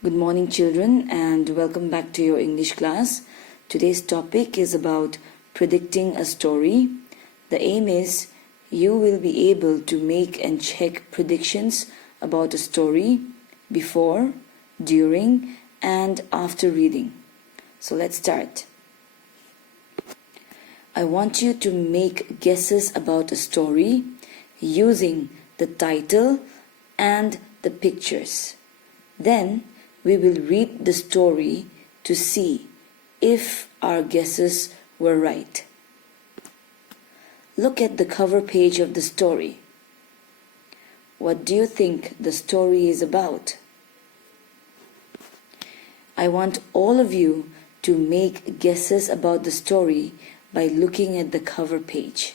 Good morning, children, and welcome back to your English class. Today's topic is about predicting a story. The aim is you will be able to make and check predictions about a story before, during, and after reading. So let's start. I want you to make guesses about a story using the title and the pictures. Then we will read the story to see if our guesses were right. Look at the cover page of the story. What do you think the story is about? I want all of you to make guesses about the story by looking at the cover page.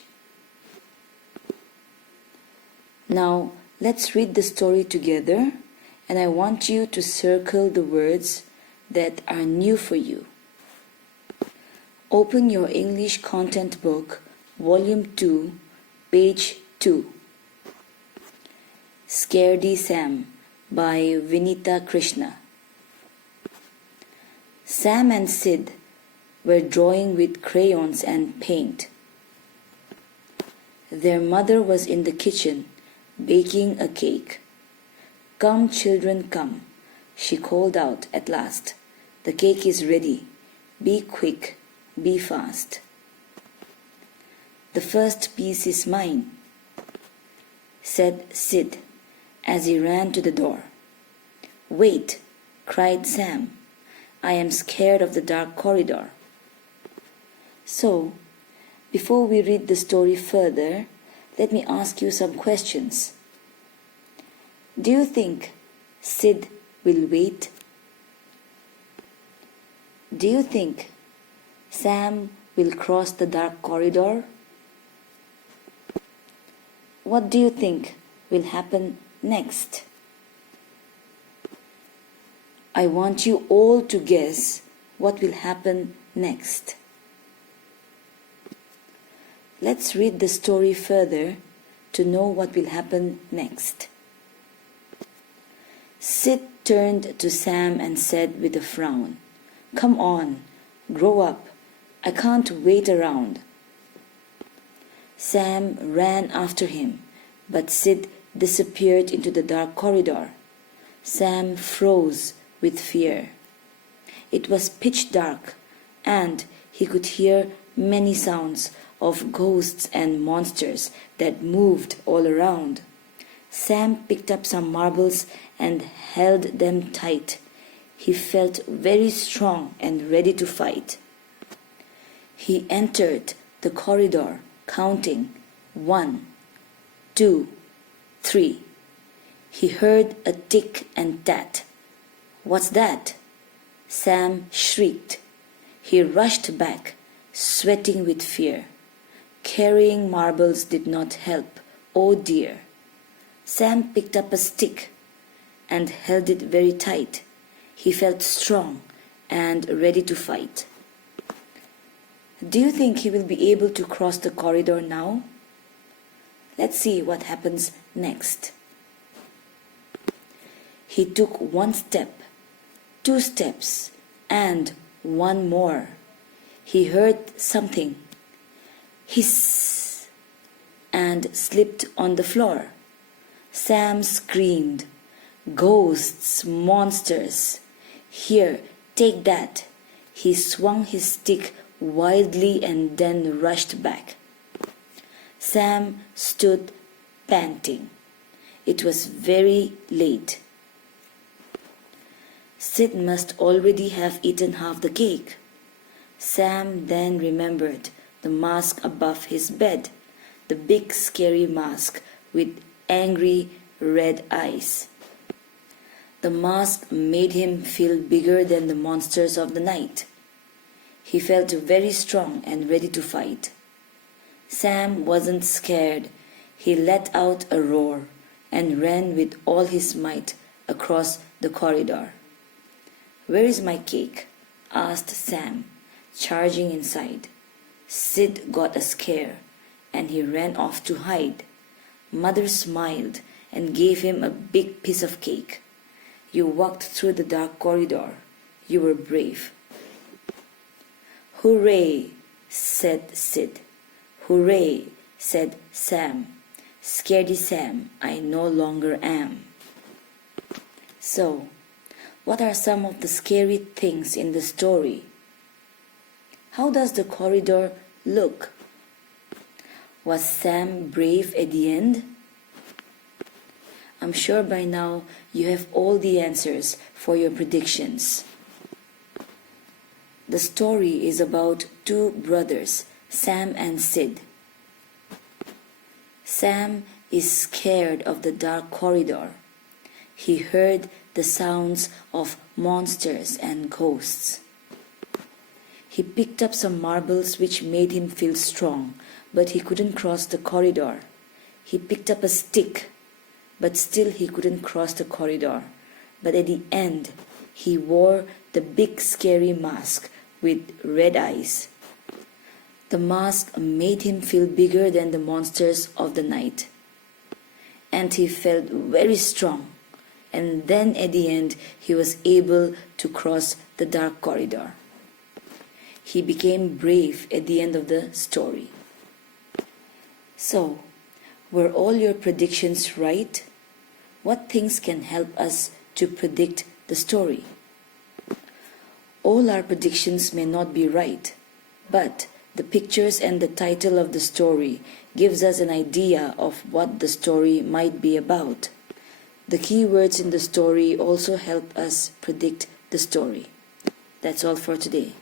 Now, let's read the story together, and I want you to circle the words that are new for you. Open your English content book, Volume 2, page 2. Scaredy Sam by Vinita Krishna. Sam and Sid were drawing with crayons and paint. Their mother was in the kitchen baking a cake. "Come, children, come," she called out at last. "The cake is ready. Be quick, be fast." "The first piece is mine," said Sid as he ran to the door. "Wait," cried Sam. "I am scared of the dark corridor." So, before we read the story further, let me ask you some questions. Do you think Sid will wait? Do you think Sam will cross the dark corridor? What do you think will happen next? I want you all to guess what will happen next. Let's read the story further to know what will happen next. Sid turned to Sam and said with a frown, "Come on, grow up. I can't wait around." Sam ran after him, but Sid disappeared into the dark corridor. Sam froze with fear. It was pitch dark, and he could hear many sounds of ghosts and monsters that moved all around. Sam picked up some marbles and held them tight. He felt very strong and ready to fight. He entered the corridor, counting 1, 2, 3. He heard a tick and tat. "What's that?" Sam shrieked. He rushed back, sweating with fear. Carrying marbles did not help. Oh dear. Sam picked up a stick and held it very tight. He felt strong and ready to fight. Do you think he will be able to cross the corridor now? Let's see what happens next. He took 1 step, 2 steps, and 1 more. He heard something hiss and slipped on the floor. Sam screamed, "Ghosts, monsters! Here, take that!" He swung his stick wildly and then rushed back. Sam stood panting. It was very late. Sid must already have eaten half the cake. Sam then remembered the mask above his bed, the big scary mask with angry red eyes. The mask made him feel bigger than the monsters of the night. He felt very strong and ready to fight. Sam wasn't scared. He let out a roar and ran with all his might across the corridor. "Where is my cake?" asked Sam, charging inside. Sid got a scare and he ran off to hide. Mother smiled and gave him a big piece of cake. You walked through the dark corridor. You were brave. Hooray, said Sid. Hooray, said Sam. Scaredy Sam, I no longer am. So, what are some of the scary things in the story? How does the corridor look? Was Sam brave at the end? I'm sure by now you have all the answers for your predictions. The story is about two brothers, Sam and Sid. Sam is scared of the dark corridor. He heard the sounds of monsters and ghosts. He picked up some marbles which made him feel strong, but he couldn't cross the corridor. He picked up a stick, but still he couldn't cross the corridor. But at the end, he wore the big scary mask with red eyes. The mask made him feel bigger than the monsters of the night. And he felt very strong. And then at the end, he was able to cross the dark corridor. He became brave at the end of the story. So, were all your predictions right? What things can help us to predict the story? All our predictions may not be right, but the pictures and the title of the story gives us an idea of what the story might be about. The key words in the story also help us predict the story. That's all for today.